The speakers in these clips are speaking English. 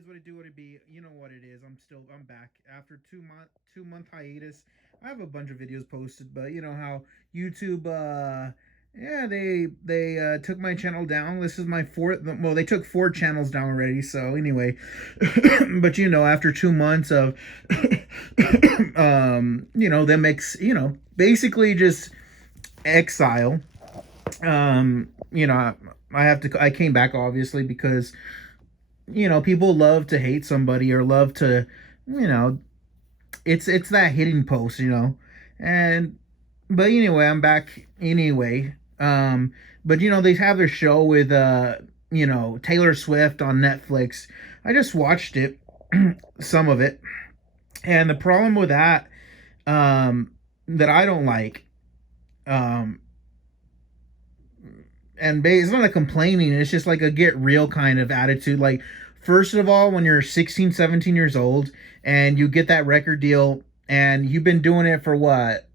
is what it do, what it be. You know what it is. I'm back after 2 month hiatus. I have a bunch of videos posted, but you know how YouTube yeah, they took my channel down. This is my fourth. Well, they took four channels down already. So anyway, but you know, after 2 months of, them basically just exile. I have to. I came back obviously because people love to hate somebody or love to, you know, it's that hitting post, and but anyway, I'm back anyway. But they have their show with Taylor Swift on Netflix. I just watched it, some of it, and the problem with that, that I don't like, um, and it's not a complaining, it's just like a get real kind of attitude. Like, first of all, when you're 16, 17 years old and you get that record deal and you've been doing it for what,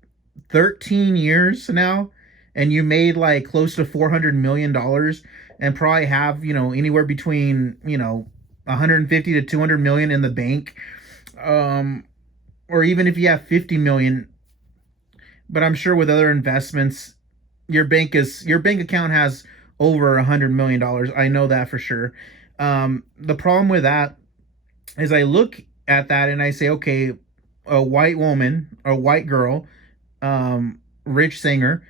13 years now, and you made like close to $400 million and probably have, anywhere between, 150 to 200 million in the bank, um or even if you have 50 million, but I'm sure with other investments your bank account has over $100 million. I know that for sure. The problem with that is I look at that and I say, okay, a white woman, a white girl, rich singer.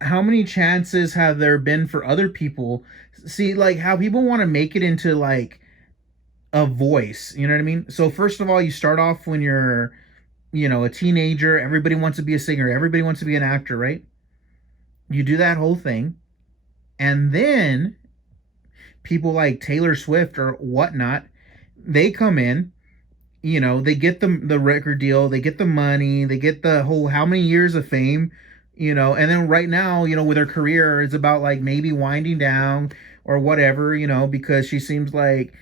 How many chances have there been for other people? See, like how people want to make it into like a voice. You know what I mean? So first of all, you start off when you're, a teenager. Everybody wants to be a singer. Everybody wants to be an actor, right? You do that whole thing, and then people like Taylor Swift or whatnot, they come in, they get the record deal, they get the money, they get the whole how many years of fame, and then right now, with her career, it's about like maybe winding down or whatever, because she seems like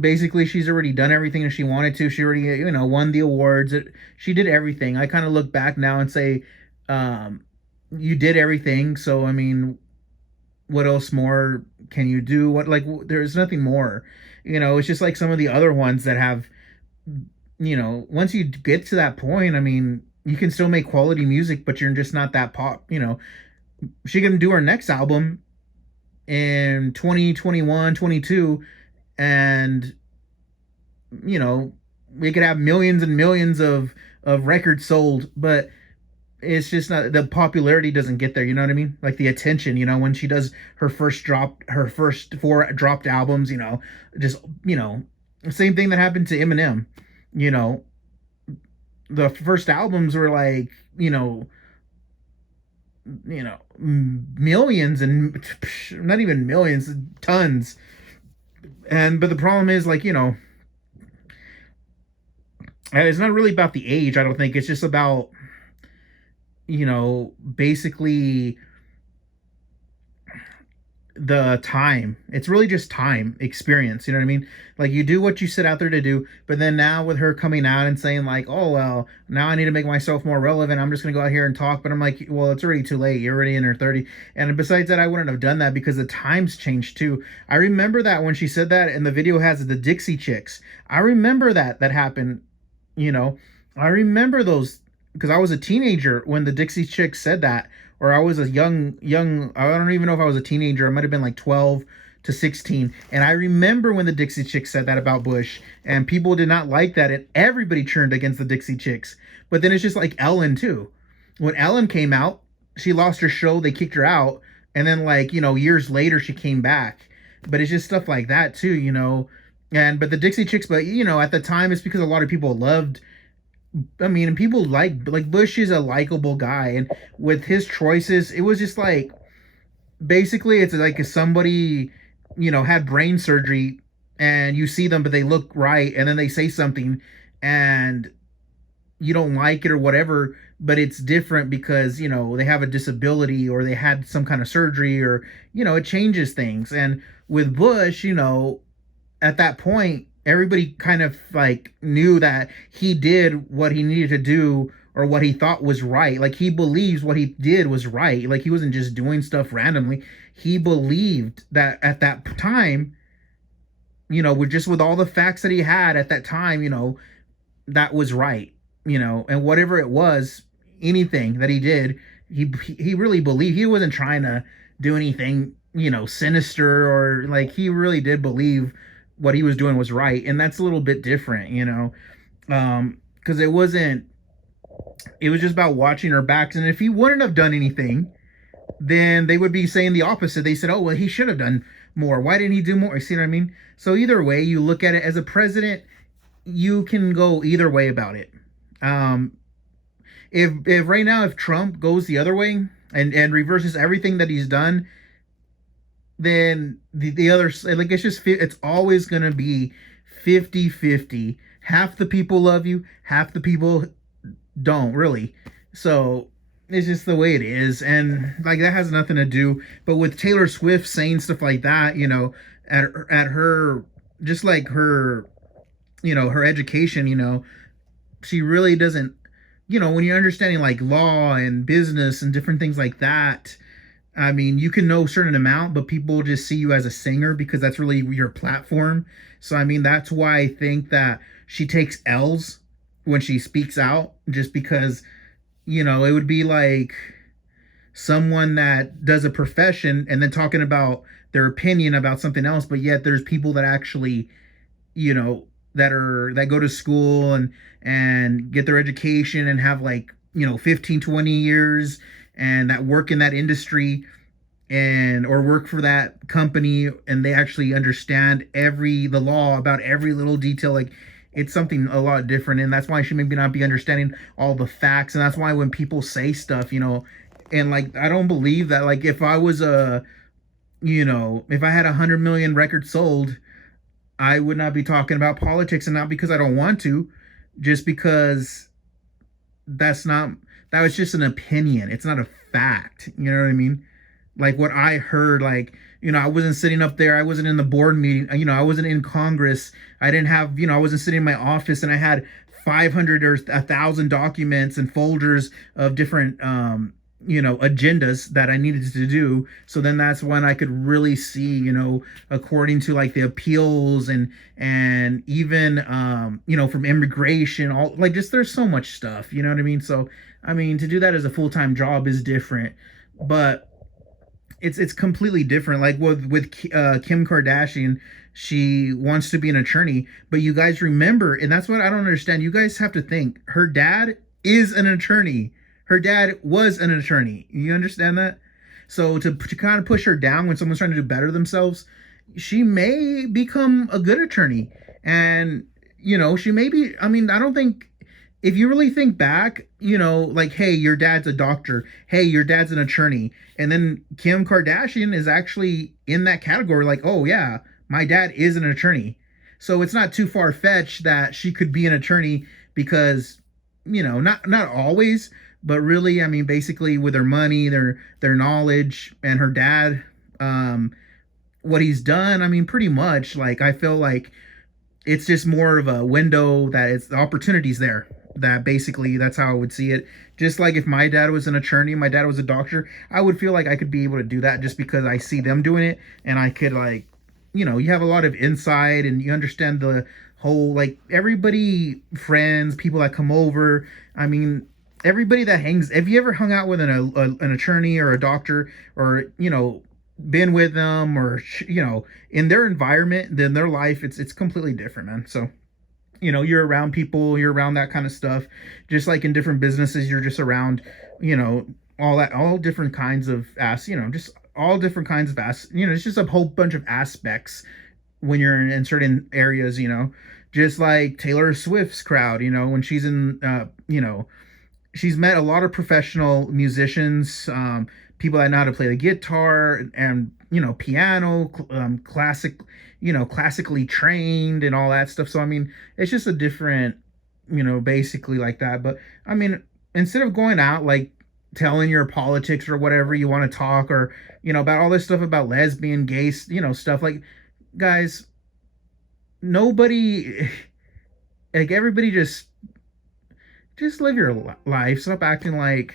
basically she's already done everything that she wanted to. She already, won the awards. She did everything. I kind of look back now and say, you did everything. So I mean, what else more can you do? What, like, there's nothing more. It's just like some of the other ones that have, once you get to that point, I mean, you can still make quality music, but you're just not that pop. She can do her next album in 2021, 22, and we could have millions and millions of records sold, but it's just not, the popularity doesn't get there. You know what I mean? Like the attention. When she does her first four dropped albums. Just same thing that happened to Eminem. You know, the first albums were like millions and not even millions, tons. And but the problem is like it's not really about the age. I don't think it's just about basically the time. It's really just time, experience. You know what I mean? Like you do what you set out there to do, but then now with her coming out and saying like, "Oh well, now I need to make myself more relevant. I'm just gonna go out here and talk." But I'm like, well, it's already too late. You're already in her 30. And besides that, I wouldn't have done that because the times changed too. I remember that when she said that, and the video has the Dixie Chicks. I remember that happened. You know, I remember those because I was a teenager when the Dixie Chicks said that, or I was a young. I don't even know if I was a teenager. I might have been like 12 to 16, and I remember when the Dixie Chicks said that about Bush, and people did not like that, and everybody turned against the Dixie Chicks. But then it's just like Ellen too. When Ellen came out, she lost her show. They kicked her out, and then like years later she came back. But it's just stuff like that too. And but the Dixie Chicks, but at the time it's because a lot of people loved. I mean, and people like Bush is a likable guy, and with his choices, it was just like basically it's like if somebody had brain surgery and you see them but they look right, and then they say something and you don't like it or whatever, but it's different because they have a disability or they had some kind of surgery, or it changes things. And with Bush, at that point everybody kind of like knew that he did what he needed to do or what he thought was right. Like he believes what he did was right. Like he wasn't just doing stuff randomly. He believed that at that time with all the facts that he had at that time, that was right, and whatever it was, anything that he did, he really believed. He wasn't trying to do anything, sinister, or like, he really did believe what he was doing was right, and that's a little bit different, because it was just about watching her backs, and if he wouldn't have done anything, then they would be saying the opposite. They said, oh, well, he should have done more. Why didn't he do more? You see what I mean? So either way, you look at it as a president, you can go either way about it. Um, if right now, if Trump goes the other way and reverses everything that he's done, then the other, like, it's always going to be 50-50. Half the people love you, half the people don't really. So it's just the way it is, and like, that has nothing to do. But with Taylor Swift saying stuff like that, at her, just like her, her education, she really doesn't, when you're understanding like law and business and different things like that. I mean, you can know a certain amount, but people just see you as a singer because that's really your platform. So I mean, that's why I think that she takes L's when she speaks out, just because, it would be like someone that does a profession and then talking about their opinion about something else, but yet there's people that actually, that go to school and get their education and have, like, 15, 20 years, and that work in that industry, and or work for that company, and they actually understand the law about every little detail. Like, it's something a lot different, and that's why she maybe not be understanding all the facts. And that's why when people say stuff, and like, I don't believe that, like, if I was if I had 100 million records sold, I would not be talking about politics, and not because I don't want to, just because that's not that was just an opinion. It's not a fact. You know what I mean? Like, what I heard, like, I wasn't sitting up there, I wasn't in the board meeting, I wasn't in Congress, I didn't have, I wasn't sitting in my office and I had 500 or 1,000 documents and folders of different agendas that I needed to do. So then that's when I could really see, according to like the appeals, and even from immigration, all, like, just, there's so much stuff, you know what I mean? So I mean, to do that as a full-time job is different, but it's completely different. Like with Kim Kardashian, she wants to be an attorney, but you guys remember, and that's what I don't understand. You guys have to think, her dad is an attorney. Her dad was an attorney. You understand that? So to kind of push her down when someone's trying to do better themselves, she may become a good attorney, and she may be. I mean, I don't think, if you really think back, like, hey, your dad's a doctor, hey, your dad's an attorney, and then Kim Kardashian is actually in that category, like, oh yeah, my dad is an attorney. So it's not too far fetched that she could be an attorney, because, not always, but really, I mean, basically, with their money, their knowledge, and her dad, what he's done, I mean, pretty much, like, I feel like it's just more of a window, that it's, the opportunities there, that basically, that's how I would see it. Just like if my dad was an attorney, my dad was a doctor, I would feel like I could be able to do that, just because I see them doing it, and I could, like, you have a lot of insight, and you understand the whole, like, everybody, friends, people that come over, I mean, everybody that hangs, if you ever hung out with an attorney or a doctor, or been with them, or in their environment, then their life, it's completely different, man. So you're around people, you're around that kind of stuff, just like in different businesses, you're just around, all different kinds of just all different kinds of it's just a whole bunch of aspects when you're in certain areas, just like Taylor Swift's crowd, when she's in, she's met a lot of professional musicians, people that know how to play the guitar, and piano, classically trained, and all that stuff. So I mean, it's just a different, basically, like that. But I mean, instead of going out, like, telling your politics or whatever you want to talk, or about all this stuff about lesbian, gay, stuff, like, guys, nobody, like, everybody, just live your life. Stop acting like,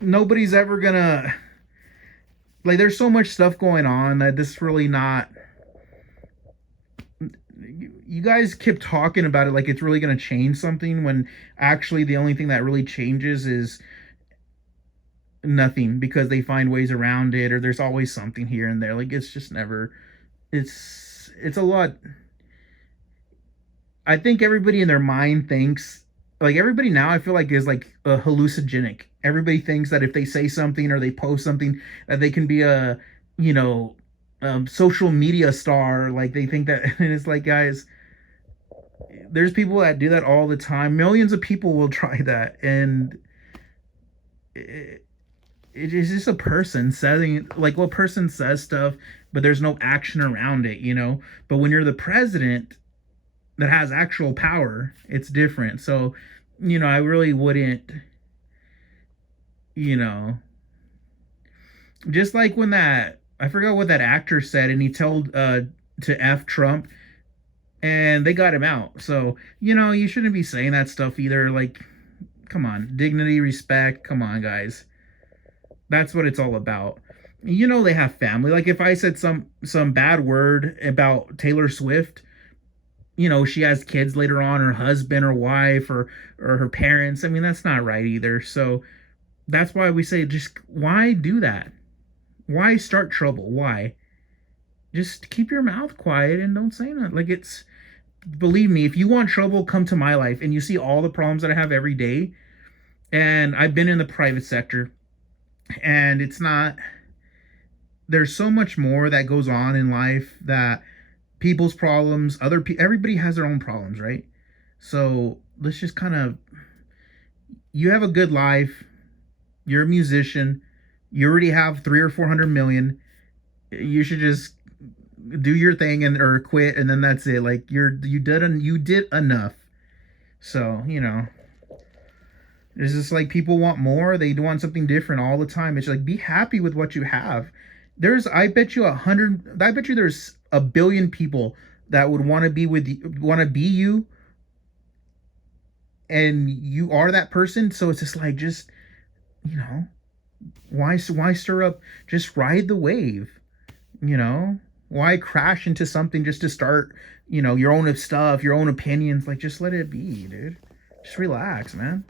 nobody's ever gonna, like, there's so much stuff going on that this really not you guys keep talking about it like it's really going to change something when actually the only thing that really changes is nothing, because they find ways around it, or there's always something here and there. Like it's just never, it's a lot. I think everybody in their mind thinks, like everybody now I feel like is like a hallucinogenic. Everybody thinks that if they say something or they post something that they can be a, you know, social media star. Like they think that, and it's like, guys, there's people that do that all the time. Millions of people will try that, and it, it is just a person saying, like, what person says stuff, but there's no action around it, you know. But when you're the president that has actual power, it's different. So, you know, I really wouldn't, you know, just like when that, I forgot what that actor said, and he told to F Trump, and they got him out. So, you know, you shouldn't be saying that stuff either. Like, come on, dignity, respect. Come on, guys. That's what it's all about. You know, they have family. Like if I said some bad word about Taylor Swift, you know, she has kids later on, her husband or wife or her parents. I mean, that's not right either. So that's why we say, just why do that? Why start trouble? Why? Just keep your mouth quiet and don't say nothing. Like it's, believe me, if you want trouble, come to my life and you see all the problems that I have every day. And I've been in the private sector, and it's not, there's so much more that goes on in life, that people's problems, everybody has their own problems, right? So let's just kind of, you have a good life, you're a musician, you already have 3 or 400 million, you should just do your thing and or quit, and then that's it. Like you did enough. So, you know, it's just like people want more, they want something different all the time. It's like, be happy with what you have. There's, I bet you 100, I bet you there's a billion people that would want to be with you, want to be you, and you are that person. So it's just like, just, you know, why stir up? Just ride the wave, you know. Why crash into something just to start, you know, your own stuff, your own opinions? Like, just let it be, dude. Just relax, man.